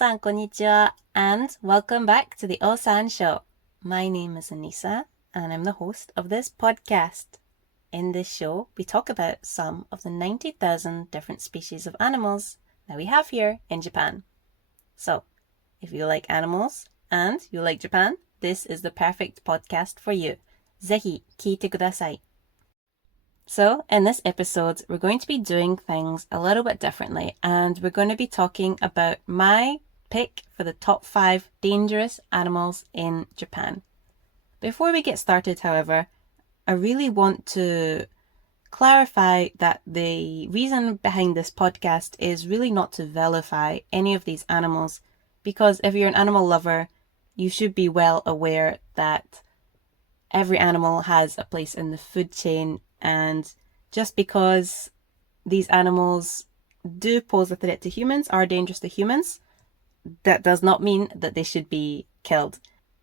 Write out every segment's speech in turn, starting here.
さんこんにちは and welcome back to the Osan Show. My name is Anissa and I'm the host of this podcast. In this show, we talk about some of the 90,000 different species of animals that we have here in Japan. So, if you like animals and you like Japan, this is the perfect podcast for you. ぜひ聞いてください. So, in this episode, we're going to be doing things a little bit differently, and we're going to be talking about my pick for the top 5 dangerous animals in Japan. Before we get started, however, I really want to clarify that the reason behind this podcast is really not to vilify any of these animals, because if you're an animal lover, you should be well aware that every animal has a place in the food chain, and just because these animals do pose a threat to humans, are dangerous to humans, that does not mean that they should be killed.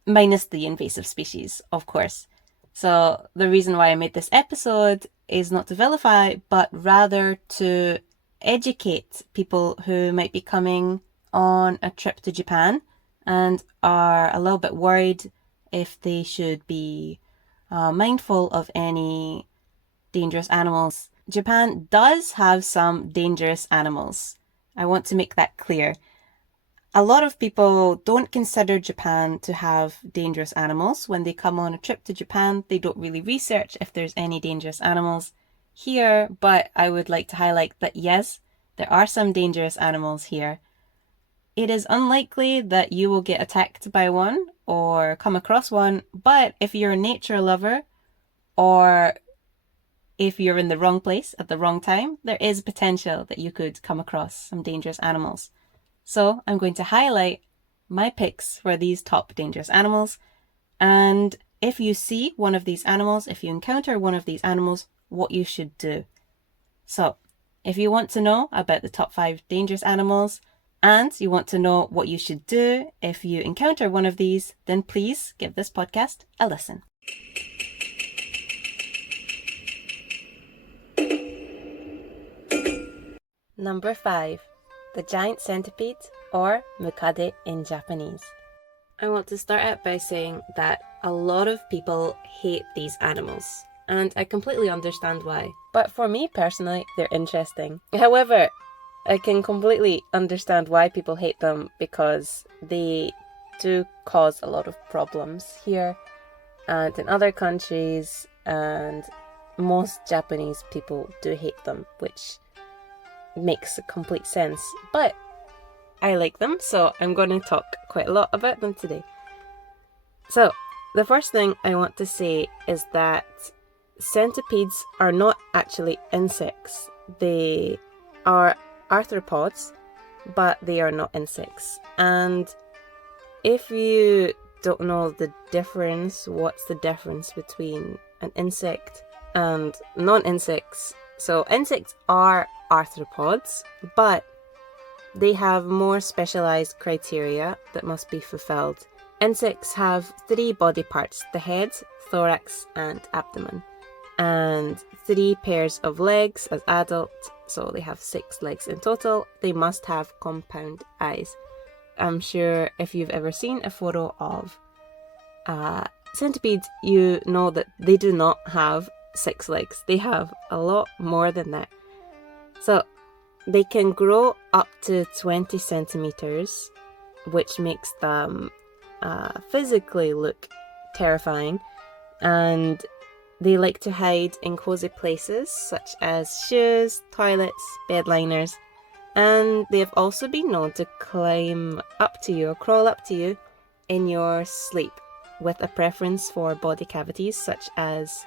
Minus the invasive species, of course. So the reason why I made this episode is not to vilify, but rather to educate people who might be coming on a trip to Japan and are a little bit worried if they should be mindful of any dangerous animals. Japan does have some dangerous animals. I want to make that clear. A lot of people don't consider Japan to have dangerous animals. When they come on a trip to Japan, they don't really research if there's any dangerous animals here, but I would like to highlight that yes, there are some dangerous animals here. It is unlikely that you will get attacked by one or come across one, but if you're a nature lover or if you're in the wrong place at the wrong time, there is potential that you could come across some dangerous animals. So I'm going to highlight my picks for these top dangerous animals. And if you see one of these animals, if you encounter one of these animals, what you should do. So if you want to know about the top 5 dangerous animals and you want to know what you should do if you encounter one of these, then please give this podcast a listen. Number 5. The giant centipede, or mukade in Japanese. I want to start out by saying that a lot of people hate these animals, and I completely understand why. But for me personally, they're interesting. However, I can completely understand why people hate them because they do cause a lot of problems here and in other countries, and most Japanese people do hate them, which makes complete sense. But I like them, so I'm going to talk quite a lot about them today. So, the first thing I want to say is that centipedes are not actually insects. They are arthropods, but they are not insects. And if you don't know the difference, what's the difference between an insect and non-insects? So insects are arthropods, but they have more specialized criteria that must be fulfilled. Insects have 3 body parts: the head, thorax, and abdomen, and 3 pairs of legs as adults, so they have 6 legs in total. They must have compound eyes. I'm sure if you've ever seen a photo of centipedes, you know that they do not have 6 legs. They have a lot more than that. So they can grow up to 20 centimeters, which makes them physically look terrifying, and they like to hide in cozy places such as shoes, toilets, bed liners, and they have also been known to climb up to you or crawl up to you in your sleep, with a preference for body cavities such as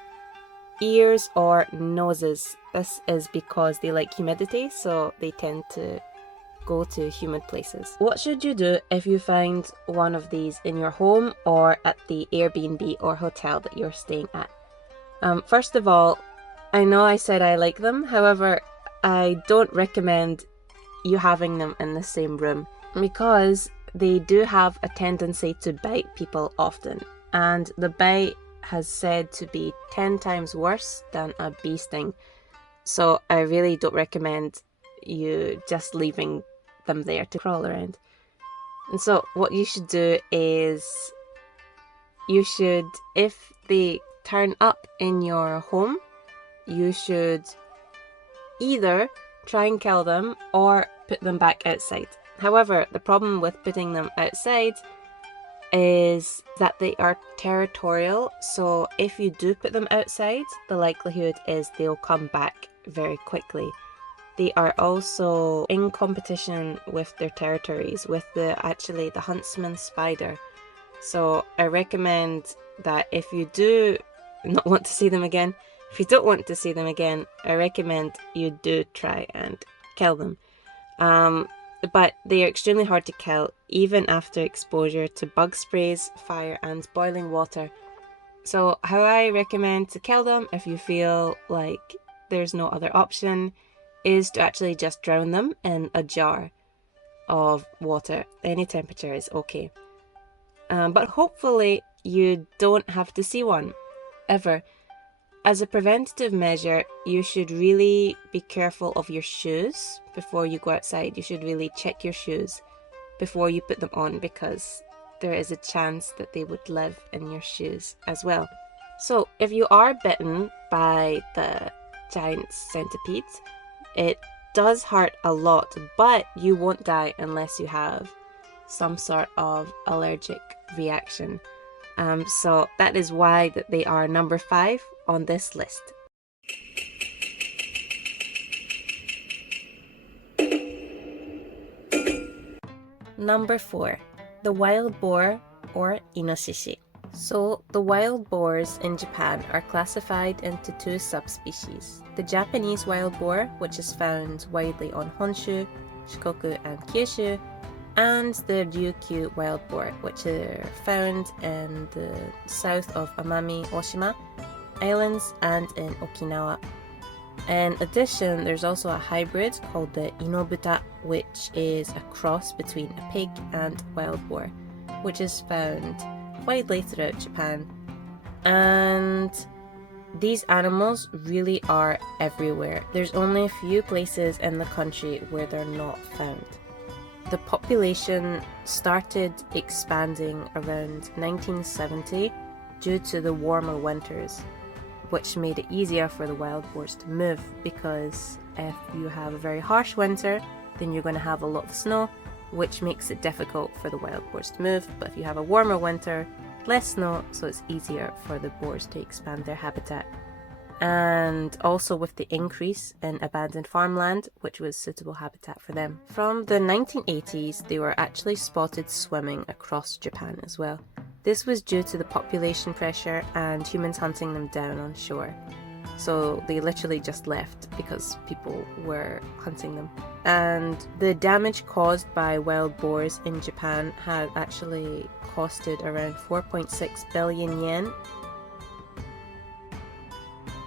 ears or noses. This is because they like humidity, so they tend to go to humid places. What should you do if you find one of these in your home or at the Airbnb or hotel that you're staying at? First of all, I know I said I like them, however, I don't recommend you having them in the same room because they do have a tendency to bite people often, and the bite has said to be 10 times worse than a bee sting. So I really don't recommend you just leaving them there to crawl around. And so what you should do is if they turn up in your home, you should either try and kill them or put them back outside. However, the problem with putting them outside is that they are territorial, so if you do put them outside, the likelihood is they'll come back very quickly. They are also in competition with their territories, with the huntsman spider. So I recommend that if you do not want to see them again, if you don't want to see them again, I recommend you do try and kill them. But they are extremely hard to kill, even after exposure to bug sprays, fire, and boiling water. So how I recommend to kill them, if you feel like there's no other option, is to actually just drown them in a jar of water. Any temperature is okay. But hopefully you don't have to see one, ever. As a preventative measure, you should really be careful of your shoes before you go outside. You should really check your shoes before you put them on, because there is a chance that they would live in your shoes as well. So if you are bitten by the giant centipedes, it does hurt a lot, but you won't die unless you have some sort of allergic reaction. So that is why that they are number 5 on this list. Number 4, the wild boar or inoshishi. So the wild boars in Japan are classified into 2 subspecies. The Japanese wild boar, which is found widely on Honshu, Shikoku and Kyushu, and the Ryukyu wild boar, which are found in the south of Amami Oshima Islands and in Okinawa. In addition, there's also a hybrid called the Inobuta, which is a cross between a pig and wild boar, which is found widely throughout Japan. And these animals really are everywhere. There's only a few places in the country where they're not found. The population started expanding around 1970 due to the warmer winters, which made it easier for the wild boars to move, because if you have a very harsh winter, then you're going to have a lot of snow, which makes it difficult for the wild boars to move. But if you have a warmer winter, less snow, so it's easier for the boars to expand their habitat. And also with the increase in abandoned farmland, which was suitable habitat for them. From the 1980s, they were actually spotted swimming across Japan as well. This was due to the population pressure and humans hunting them down on shore. So they literally just left because people were hunting them. And the damage caused by wild boars in Japan had actually costed around 4.6 billion yen.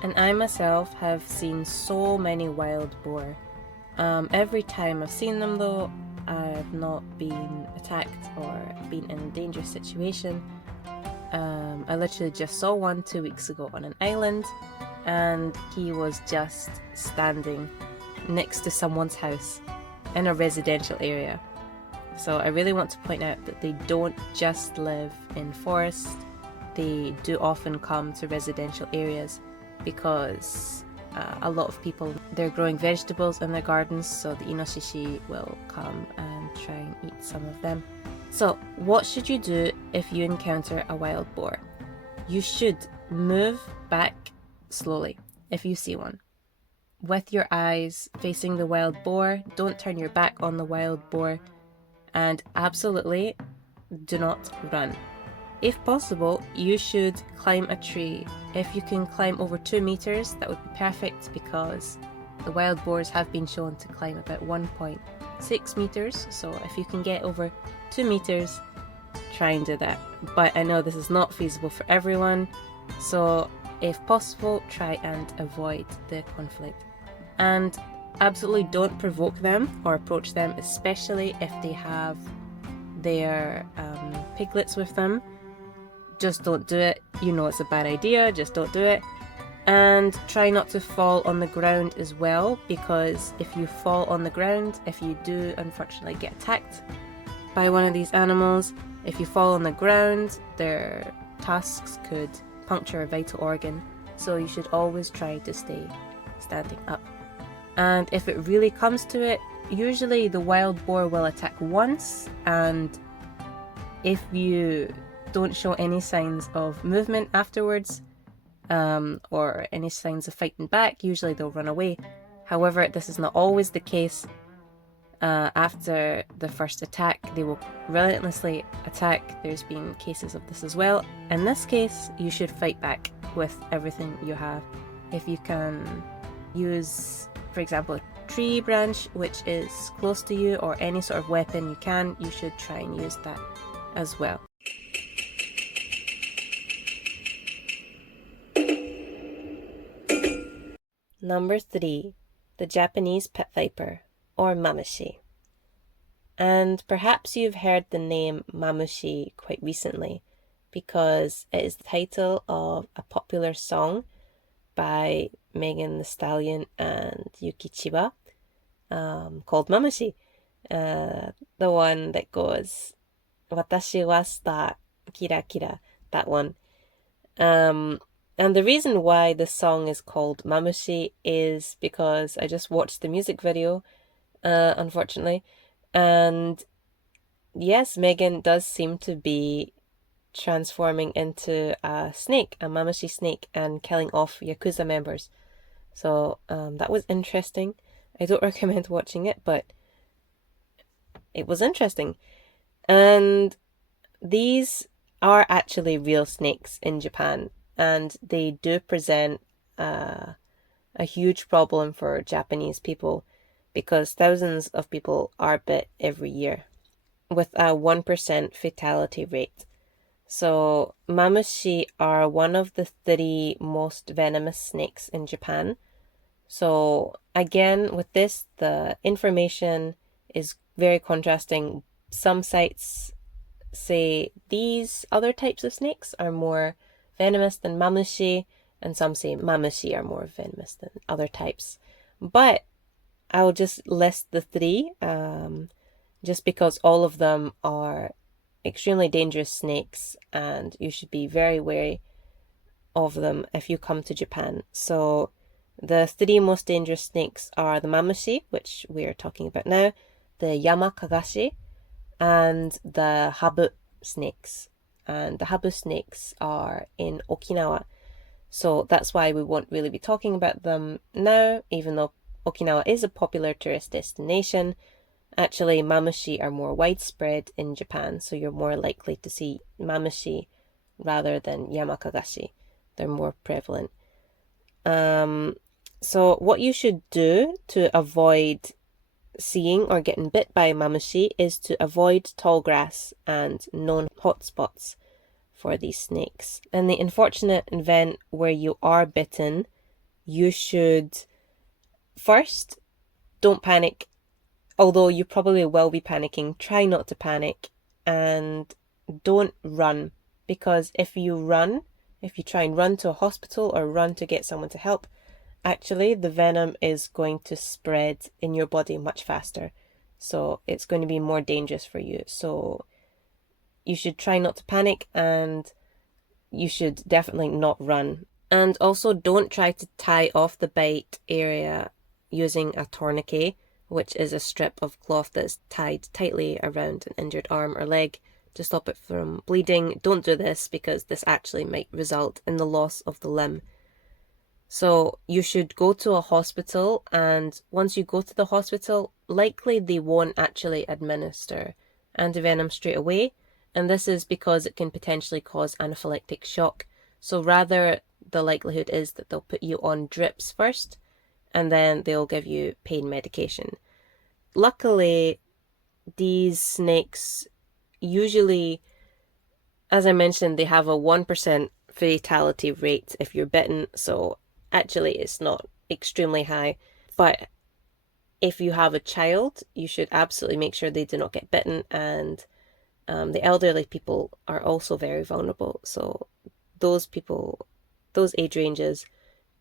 And I myself have seen so many wild boar. Every time I've seen them though, I've not been attacked or been in a dangerous situation. I literally just saw one 2 weeks ago on an island, and he was just standing next to someone's house in a residential area. So I really want to point out that they don't just live in forests, they do often come to residential areas, because a lot of people, they're growing vegetables in their gardens, so the inoshishi will come and try and eat some of them. So what should you do if you encounter a wild boar? You should move back slowly if you see one, with your eyes facing the wild boar. Don't turn your back on the wild boar, and absolutely do not run. If possible, you should climb a tree. If you can climb over 2 meters, that would be perfect, because the wild boars have been shown to climb about 1.6 meters. So if you can get over 2 meters, try and do that. But I know this is not feasible for everyone, so if possible, try and avoid the conflict. And absolutely don't provoke them or approach them, especially if they have their piglets with them. Just don't do it. You know it's a bad idea, just don't do it. And try not to fall on the ground as well, because if you fall on the ground, if you do unfortunately get attacked, by one of these animals. If you fall on the ground, their tusks could puncture a vital organ, so you should always try to stay standing up. And if it really comes to it, usually the wild boar will attack once, and if you don't show any signs of movement afterwards, or any signs of fighting back, usually they'll run away. However, this is not always the case. After the first attack, they will relentlessly attack. There's been cases of this as well. In this case, you should fight back with everything you have. If you can use, for example, a tree branch which is close to you, or any sort of weapon you should try and use that as well. Number 3, the Japanese pet viper, or Mamushi. And perhaps you've heard the name Mamushi quite recently, because it is the title of a popular song by Megan Thee Stallion and Yuki Chiba, called Mamushi. The one that goes, Watashi wa star, kira kira, that one. And the reason why the song is called Mamushi is because I just watched the music video, unfortunately. And yes, Megan does seem to be transforming into a snake, a Mamushi snake, and killing off Yakuza members. So that was interesting. I don't recommend watching it, but it was interesting. And these are actually real snakes in Japan, and they do present a huge problem for Japanese people, because thousands of people are bit every year, with a 1% fatality rate. So Mamushi are one of the 3 most venomous snakes in Japan. So again, with this, the information is very contrasting. Some sites say these other types of snakes are more venomous than Mamushi, and some say Mamushi are more venomous than other types. But I'll just list the 3, just because all of them are extremely dangerous snakes, and you should be very wary of them if you come to Japan. So the 3 most dangerous snakes are the Mamushi, which we're talking about now, the Yamakagashi, and the Habu snakes. And the Habu snakes are in Okinawa. So that's why we won't really be talking about them now, even though Okinawa is a popular tourist destination. Actually, Mamushi are more widespread in Japan, so you're more likely to see Mamushi rather than Yamakagashi. They're more prevalent. So what you should do to avoid seeing or getting bit by Mamushi is to avoid tall grass and known hotspots for these snakes. In the unfortunate event where you are bitten, you should first, don't panic. Although you probably will be panicking, try not to panic, and don't run, because if you try and run to a hospital or run to get someone to help, actually the venom is going to spread in your body much faster. So it's going to be more dangerous for you. So you should try not to panic, and you should definitely not run. And also don't try to tie off the bite area using a tourniquet, which is a strip of cloth that's tied tightly around an injured arm or leg to stop it from bleeding. Don't do this, because this actually might result in the loss of the limb. So you should go to a hospital, and once you go to the hospital, likely they won't actually administer antivenom straight away, and this is because it can potentially cause anaphylactic shock. So rather, the likelihood is that they'll put you on drips first, and then they'll give you pain medication. Luckily, these snakes usually, as I mentioned, they have a 1% fatality rate if you're bitten, so actually it's not extremely high. But if you have a child, you should absolutely make sure they do not get bitten, and the elderly people are also very vulnerable. So those people, those age ranges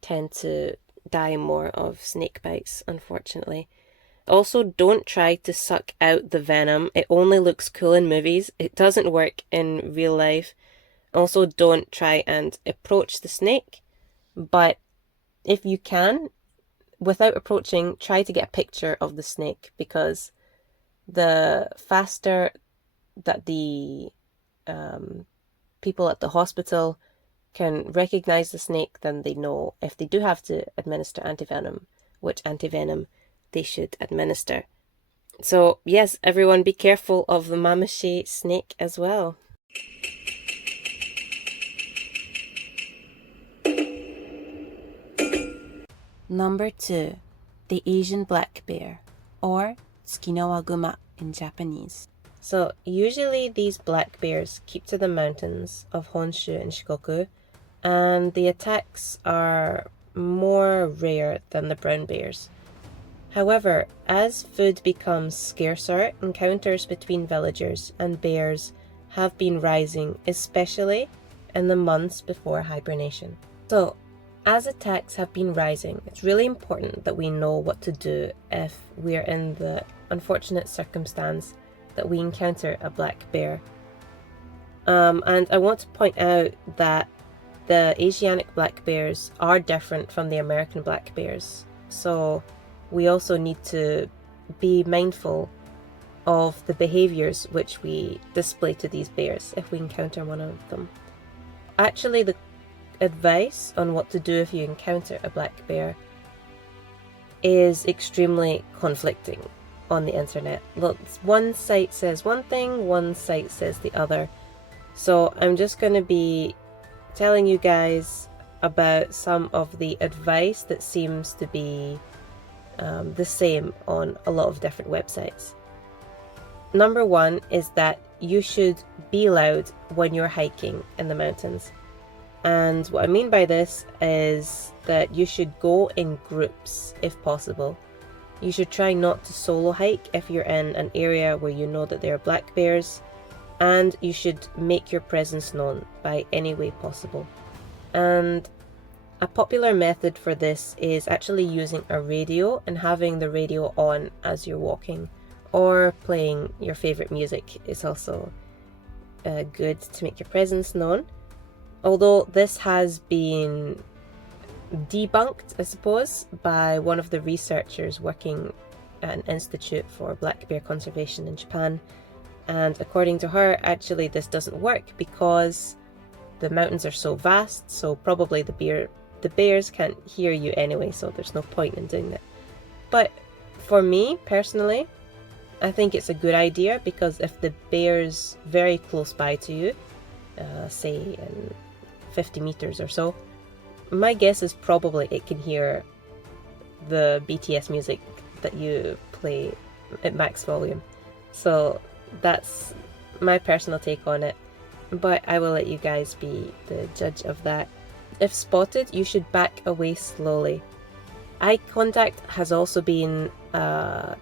tend to die more of snake bites, unfortunately. Also, don't try to suck out the venom. It only looks cool in movies. It doesn't work in real life. Also, don't try and approach the snake. But if you can, without approaching, try to get a picture of the snake, because the faster that the people at the hospital can recognize the snake, then they know if they do have to administer antivenom, which antivenom they should administer. So yes, everyone be careful of the Mamushi snake as well. Number 2, the Asian black bear, or Tsukinowaguma in Japanese. So usually these black bears keep to the mountains of Honshu and Shikoku, and the attacks are more rare than the brown bears. However, as food becomes scarcer, encounters between villagers and bears have been rising, especially in the months before hibernation. So, as attacks have been rising, it's really important that we know what to do if we're in the unfortunate circumstance that we encounter a black bear. And I want to point out that the Asiatic black bears are different from the American black bears. So we also need to be mindful of the behaviors which we display to these bears if we encounter one of them. Actually, the advice on what to do if you encounter a black bear is extremely conflicting on the internet. Look, one site says one thing, one site says the other. So I'm just going to be telling you guys about some of the advice that seems to be the same on a lot of different websites. Number 1 is that you should be loud when you're hiking in the mountains. And what I mean by this is that you should go in groups if possible. You should try not to solo hike if you're in an area where you know that there are black bears, and you should make your presence known by any way possible. And a popular method for this is actually using a radio and having the radio on as you're walking, or playing your favorite music is also good to make your presence known. Although this has been debunked, I suppose, by one of the researchers working at an institute for black bear conservation in Japan. And according to her, actually this doesn't work because the mountains are so vast, so probably the bears can't hear you anyway, so there's no point in doing that. But for me, personally, I think it's a good idea, because if the bear's very close by to you, say in 50 meters or so, my guess is probably it can hear the BTS music that you play at max volume. So that's my personal take on it, but I will let you guys be the judge of that. If spotted, you should back away slowly. Eye contact has also been a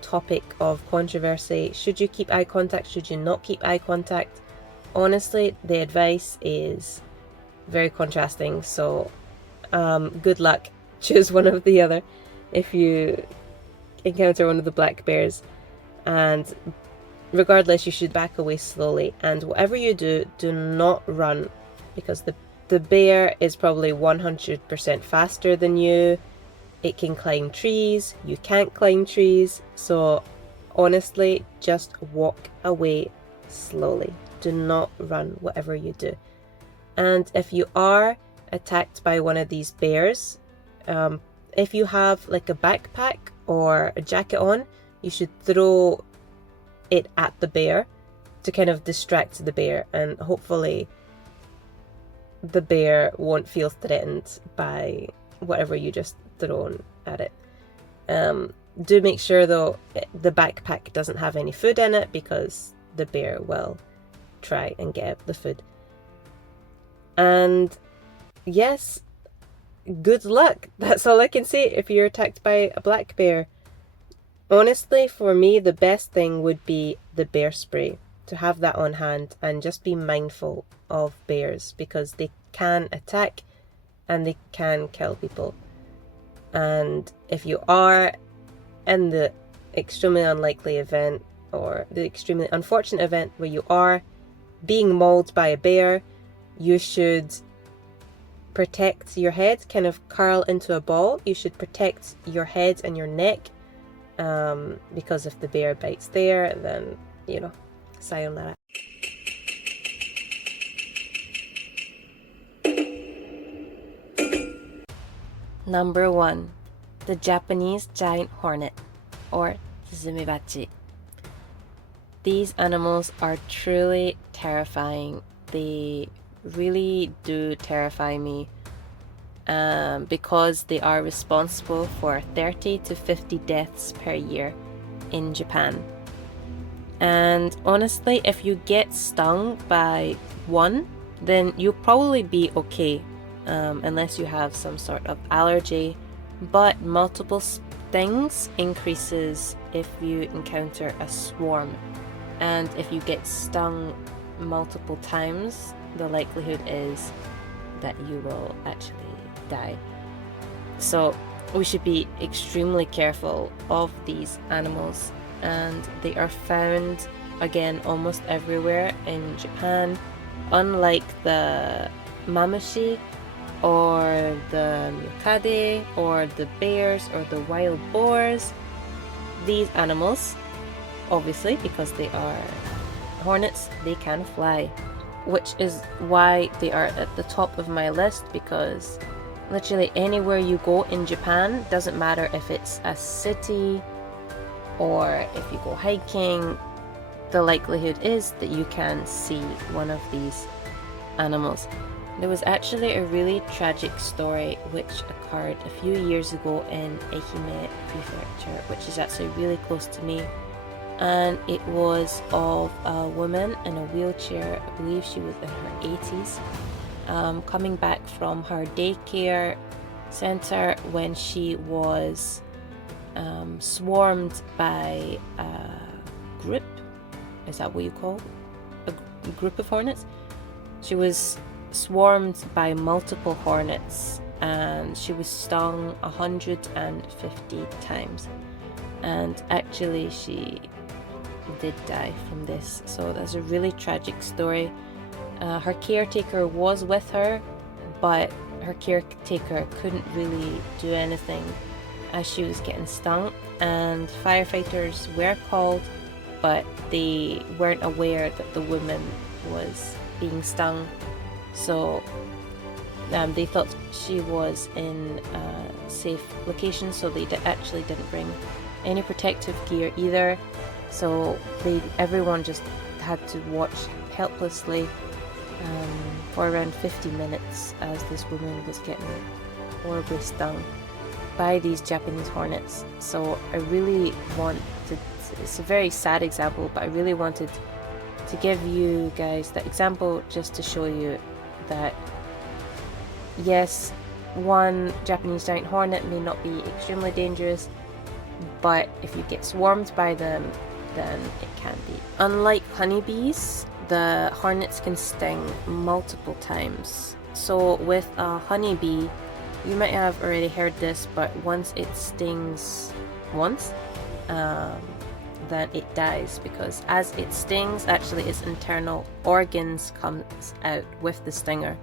topic of controversy. Should you keep eye contact? Should you not keep eye contact? Honestly, the advice is very contrasting, so good luck. Choose one or the other if you encounter one of the black bears, and regardless, you should back away slowly, and whatever you do, do not run, because the bear is probably 100% faster than you. It can climb trees, you can't climb trees, so honestly, just walk away slowly. Do not run, whatever you do. And if you are attacked by one of these bears, if you have like a backpack or a jacket on, you should throw it at the bear to kind of distract the bear, and hopefully the bear won't feel threatened by whatever you just thrown at it. Do make sure though the backpack doesn't have any food in it, because the bear will try and get the food. And yes, good luck. That's all I can say if you're attacked by a black bear. Honestly, for me, the best thing would be the bear spray, to have that on hand, and just be mindful of bears, because they can attack and they can kill people. And if you are in the extremely unlikely event, or the extremely unfortunate event where you are being mauled by a bear, you should protect your head, kind of curl into a ball. You should protect your head and your neck, because if the bear bites there, then, sayonara. Number 1. The Japanese giant hornet, or suzumebachi. These animals are truly terrifying. They really do terrify me, because they are responsible for 30 to 50 deaths per year in Japan. And honestly, if you get stung by one, then you'll probably be okay, unless you have some sort of allergy. But multiple stings increases if you encounter a swarm. And if you get stung multiple times, the likelihood is that you will actually die. So we should be extremely careful of these animals, and they are found again almost everywhere in Japan. Unlike the Mamushi or the mukade or the bears or the wild boars, these animals, obviously because they are hornets, they can fly, which is why they are at the top of my list, because literally anywhere you go in Japan, doesn't matter if it's a city or if you go hiking, the likelihood is that you can see one of these animals. There was actually a really tragic story which occurred a few years ago in Ehime Prefecture, which is actually really close to me. And it was of a woman in a wheelchair, I believe she was in her 80s, coming back from her daycare center when she was swarmed by a group, is that what you call a group of hornets? She was swarmed by multiple hornets, and she was stung 150 times, and actually she did die from this. So that's a really tragic story. Her caretaker was with her, but her caretaker couldn't really do anything as she was getting stung, and firefighters were called, but they weren't aware that the woman was being stung. So they thought she was in a safe location, so they actually didn't bring any protective gear either. So everyone just had to watch helplessly for around 50 minutes as this woman was getting horribly stung by these Japanese hornets. So I really it's a very sad example, but I really wanted to give you guys that example just to show you that yes, one Japanese giant hornet may not be extremely dangerous, but if you get swarmed by them, then it can be. Unlike honeybees, the hornets can sting multiple times. So with a honeybee, you might have already heard this, but once it stings once, then it dies, because as it stings, actually its internal organs comes out with the stinger,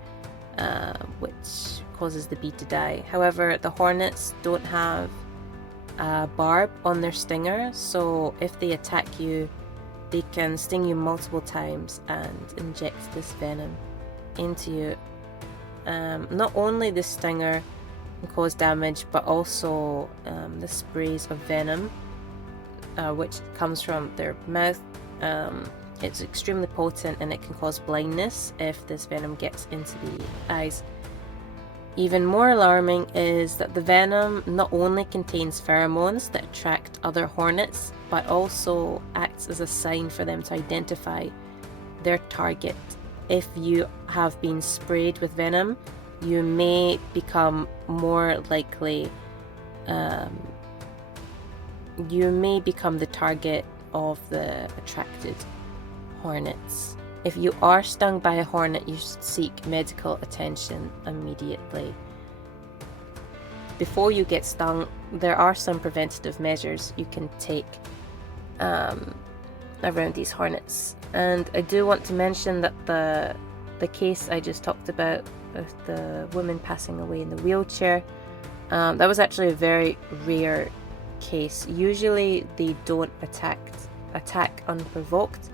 which causes the bee to die. However, the hornets don't have a barb on their stinger, so if they attack you, they can sting you multiple times and inject this venom into you. Not only the stinger can cause damage, but also the sprays of venom, which comes from their mouth. It's extremely potent, and it can cause blindness if this venom gets into the eyes. Even more alarming is that the venom not only contains pheromones that attract other hornets, but also acts as a sign for them to identify their target. If you have been sprayed with venom, you may become more likely, you may become the target of the attracted hornets. If you are stung by a hornet, you should seek medical attention immediately. Before you get stung, there are some preventative measures you can take around these hornets. And I do want to mention that the case I just talked about of the woman passing away in the wheelchair, that was actually a very rare case. Usually they don't attack unprovoked.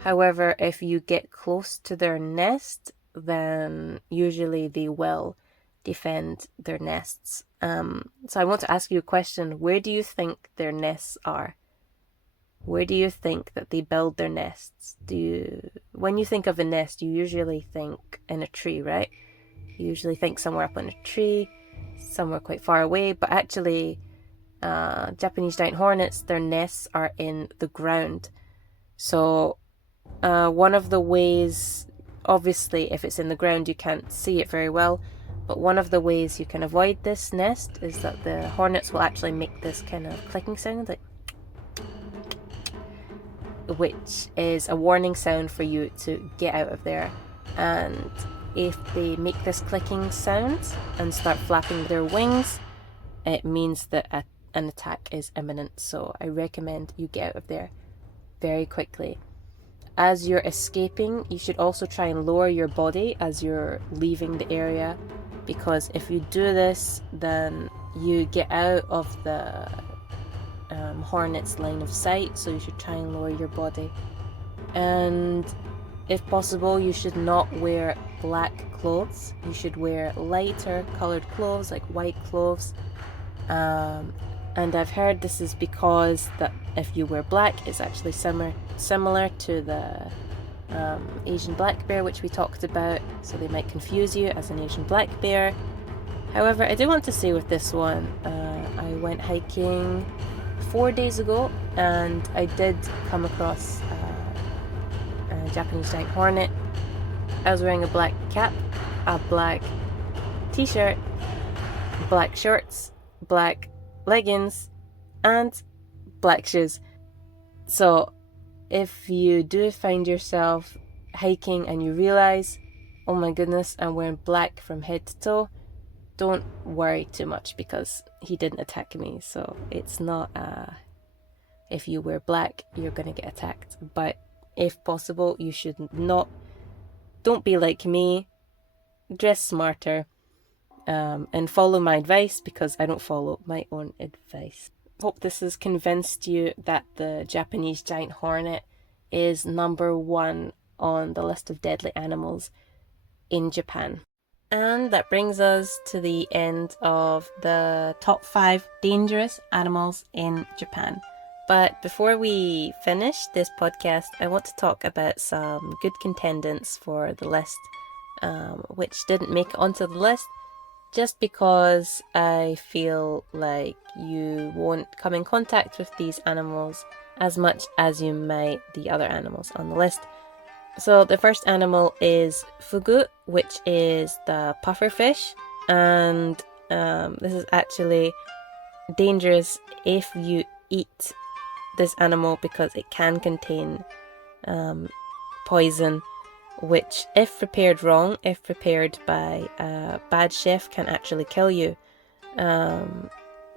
However, if you get close to their nest, then usually they will defend their nests. So I want to ask you a question. Where do you think their nests are? Where do you think that they build their nests? When you think of a nest, you usually think in a tree, right? You usually think somewhere up on a tree, somewhere quite far away, but actually Japanese giant hornets, their nests are in the ground. So one of the ways, obviously if it's in the ground you can't see it very well, but one of the ways you can avoid this nest is that the hornets will actually make this kind of clicking sound, which is a warning sound for you to get out of there. And if they make this clicking sound and start flapping their wings, it means that an attack is imminent. So I recommend you get out of there very quickly. As you're escaping, you should also try and lower your body as you're leaving the area, because if you do this, then you get out of the hornet's line of sight, so you should try and lower your body. And if possible, you should not wear black clothes. You should wear lighter colored clothes, like white clothes. And I've heard this is because that if you wear black, it's actually similar to the Asian black bear, which we talked about, so they might confuse you as an Asian black bear. However, I do want to say with this one, I went hiking 4 days ago, and I did come across a Japanese giant hornet. I was wearing a black cap, a black t-shirt, black shorts, black leggings, and black shoes. So if you do find yourself hiking and you realize, oh my goodness, I'm wearing black from head to toe, don't worry too much, because he didn't attack me. So it's not if you wear black you're gonna get attacked. But if possible, you should not. Don't be like me. Dress smarter, and follow my advice, because I don't follow my own advice. Hope this has convinced you that the Japanese giant hornet is number 1 on the list of deadly animals in Japan. And that brings us to the end of the top 5 dangerous animals in Japan. But before we finish this podcast, I want to talk about some good contenders for the list, which didn't make it onto the list, just because I feel like you won't come in contact with these animals as much as you might the other animals on the list. So the first animal is fugu, which is the pufferfish, and this is actually dangerous if you eat this animal, because it can contain poison, which if prepared wrong, if prepared by a bad chef, can actually kill you.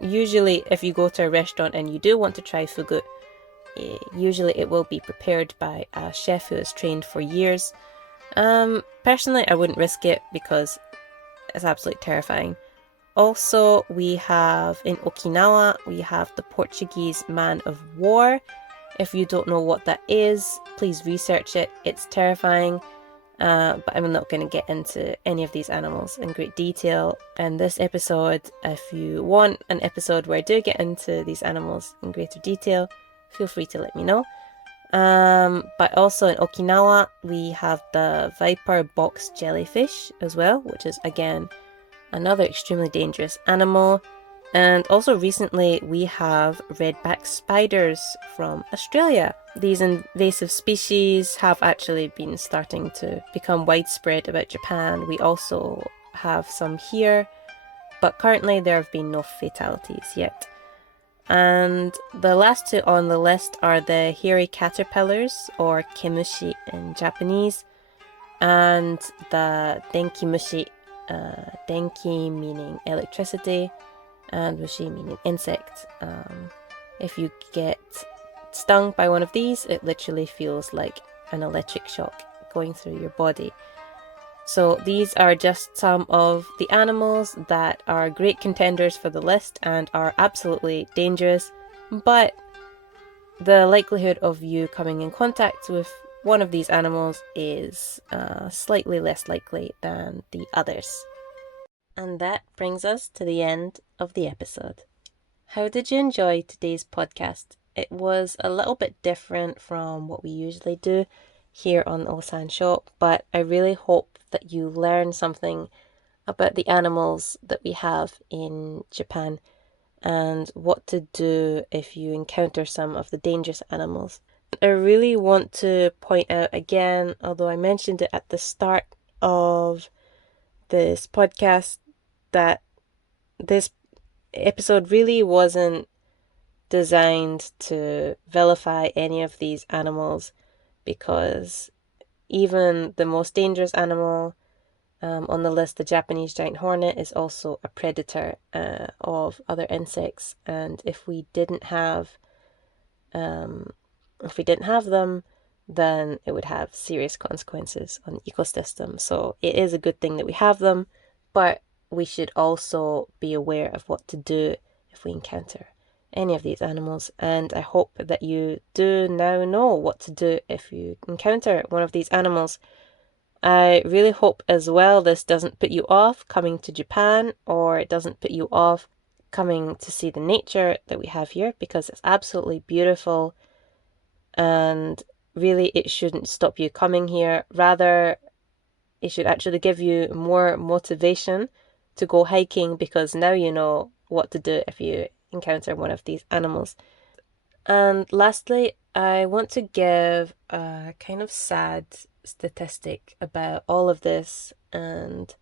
Usually if you go to a restaurant and you do want to try fugu, usually it will be prepared by a chef who has trained for years. Personally, I wouldn't risk it because it's absolutely terrifying. Also, we have in Okinawa, we have the Portuguese man of war. If you don't know what that is, please research it. It's terrifying, but I'm not going to get into any of these animals in great detail in this episode. If you want an episode where I do get into these animals in greater detail, feel free to let me know. But also in Okinawa, we have the viper box jellyfish as well, which is again another extremely dangerous animal. And also recently we have redback spiders from Australia. These invasive species have actually been starting to become widespread about Japan. We also have some here, but currently there have been no fatalities yet. And the last 2 on the list are the hairy caterpillars, or kemushi in Japanese, and the denkimushi, denki meaning electricity, and mushi meaning insect. If you get stung by one of these, it literally feels like an electric shock going through your body. So these are just some of the animals that are great contenders for the list and are absolutely dangerous, but the likelihood of you coming in contact with one of these animals is slightly less likely than the others. And that brings us to the end of the episode. How did you enjoy today's podcast? It was a little bit different from what we usually do here on Osan Show, but I really hope that you learn something about the animals that we have in Japan and what to do if you encounter some of the dangerous animals. I really want to point out again, although I mentioned it at the start of this podcast, that this episode really wasn't designed to vilify any of these animals, because even the most dangerous animal on the list, the Japanese giant hornet, is also a predator of other insects, and if we didn't have them, then it would have serious consequences on the ecosystem. So it is a good thing that we have them, but we should also be aware of what to do if we encounter any of these animals. And I hope that you do now know what to do if you encounter one of these animals. I really hope as well this doesn't put you off coming to Japan, or it doesn't put you off coming to see the nature that we have here, because it's absolutely beautiful, and really it shouldn't stop you coming here. Rather, it should actually give you more motivation to go hiking, because now you know what to do if you encounter one of these animals. And lastly, I want to give a kind of sad statistic about all of this, and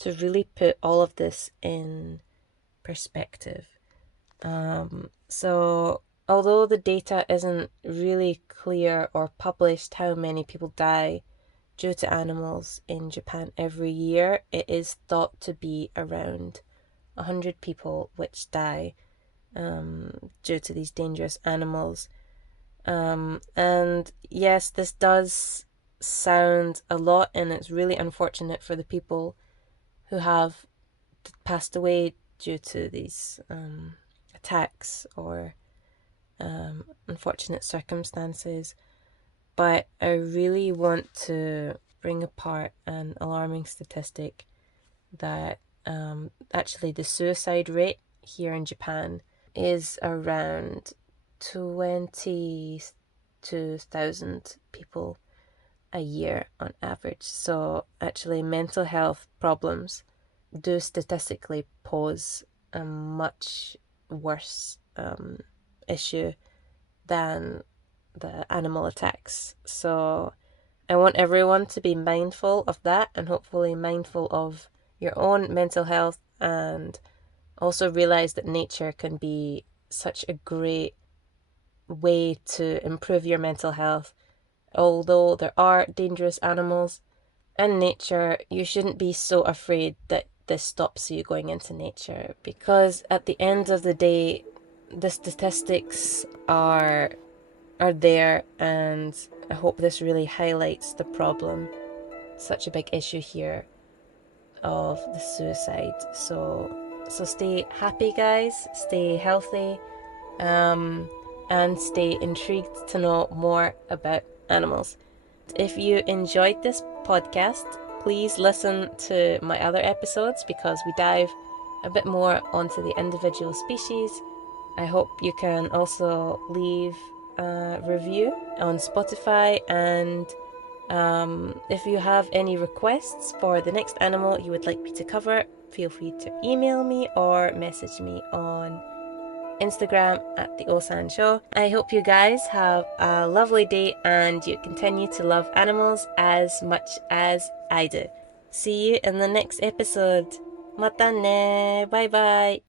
to really put all of this in perspective. So although the data isn't really clear or published how many people die due to animals in Japan every year, it is thought to be around 100 people which die due to these dangerous animals. And yes, this does sound a lot, and it's really unfortunate for the people who have passed away due to these attacks or unfortunate circumstances. But I really want to bring apart an alarming statistic that actually the suicide rate here in Japan is around 22,000 people a year on average. So actually mental health problems do statistically pose a much worse issue than the animal attacks. So I want everyone to be mindful of that, and hopefully mindful of your own mental health, and also realize that nature can be such a great way to improve your mental health. Although there are dangerous animals in nature, you shouldn't be so afraid that this stops you going into nature, because at the end of the day, the statistics are there, and I hope this really highlights the problem, such a big issue here, of the suicide. So stay happy, guys, stay healthy, and stay intrigued to know more about animals. If you enjoyed this podcast, please listen to my other episodes, because we dive a bit more onto the individual species. I hope you can also leave a review on Spotify, and if you have any requests for the next animal you would like me to cover, feel free to email me or message me on Instagram at the Osan Show. I hope you guys have a lovely day, and you continue to love animals as much as I do. See you in the next episode. Mata ne. Bye bye.